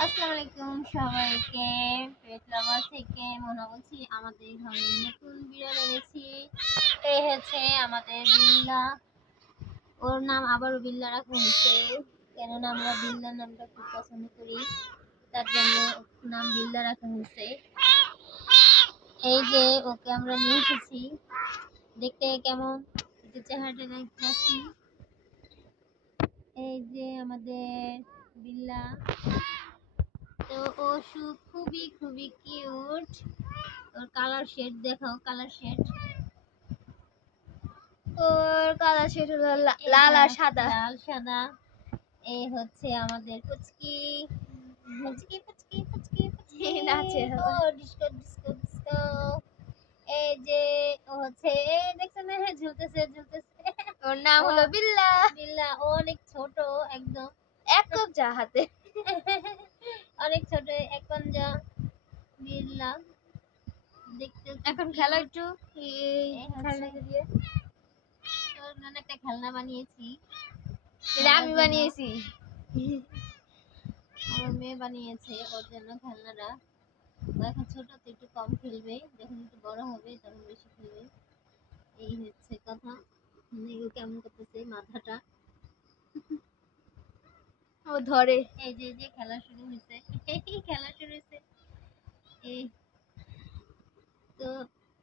আসসালামু আলাইকুম সবাইকে। পেট লাভার থেকে মনে বলছি। আমাদের ঘরে নতুন বিড়াল এনেছি। এই হচ্ছে আমাদের বিল্লা। ওর নাম আবারও বিল্লা রাখা হয়েছে, কেননা আমরা বিল্লার নামটা খুব পছন্দ করি, তার জন্য নাম বিল্লা রাখা হয়েছে। এই যে ওকে আমরা নিয়ে এসেছি, দেখতে কেমন একটু চেহারাটা দেখি। এই যে আমাদের বিল্লা, তো ও খুবই খুবই কিউট। ওর কালার শেড দেখাও, কালার শেড। ওর কালার শেড হলো লাল আর সাদা। লাল সাদা। এই হচ্ছে আমাদের পুচকি পুচকি পুচকি পুচকি পুচকি নাচে ও ডিস্কো ডিস্কো ডিস্কো। এই যে ও হচ্ছে, এই দেখছেন না, হ্যাঁ ঝুলতেছে ঝুলতেছে। ওর নাম হলো বিল্লা। বিল্লা। ও অনেক ছোট, একদম এক কবজা হাতে। অনেক ছোট, এক পাঞ্জা বিল্লা। দেখতে এখন খেলো একটু খেলনা দিয়ে। ওর জন্য একটা খেলনা বানিয়েছি। এটা আমি বানিয়েছি। আমার মেয়ে বানিয়েছে ওর জন্য খেলনাটা। ও এখন ছোট, তো একটু কম খেলবে, যখন একটু বড় হবে তখন বেশি খেলবে। এই হচ্ছে কথা। ও কেমন করতেছে মাথাটা। ও ধরে। এই যে যে খেলা শুরু হয়েছে, এই খেলা শুরু হয়েছে। এই তো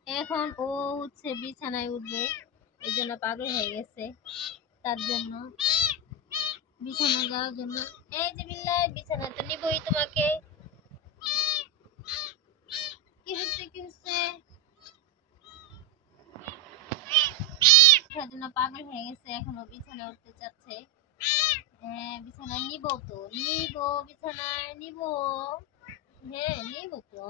এখন ও হচ্ছে বিছানায় উঠবে, এই জন্য পাগল হয়ে গেছে। তার জন্য বিছানায় যাওয়ার জন্য, এই যে বিল্লা, বিছানায় তো নিবই তোমাকে। কি হচ্ছে কি হচ্ছে, তার জন্য পাগল হয়ে গেছে। এখনো বিছানায় উঠতে চাচ্ছে। হ্যাঁ বিছানায় নিব, তো নিব, বিছানায় নিব। হ্যাঁ নিব তো।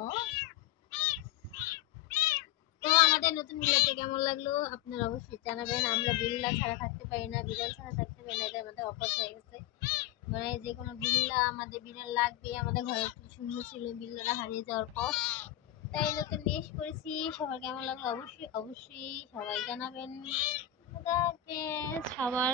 তো আমাদের নতুন বিড়ালকে কেমন লাগলো আপনারা অবশ্যই জানাবেন। আমরা বিড়াল ছাড়া থাকতে পারি না, বিড়াল ছাড়া থাকতে পারি না, এটা আমাদের অভ্যাস হয়ে গেছে। মানে যে কোনো বিড়াল, আমাদের বিড়াল লাগবে। আমাদের ঘরে একটু শূন্য ছিল বিড়ালটা হারিয়ে যাওয়ার পর, তাই নতুন নিয়ে এসে করেছি। সবার কেমন লাগলো অবশ্যই অবশ্যই সবাই জানাবেন। খোদা হাফেজ সবার।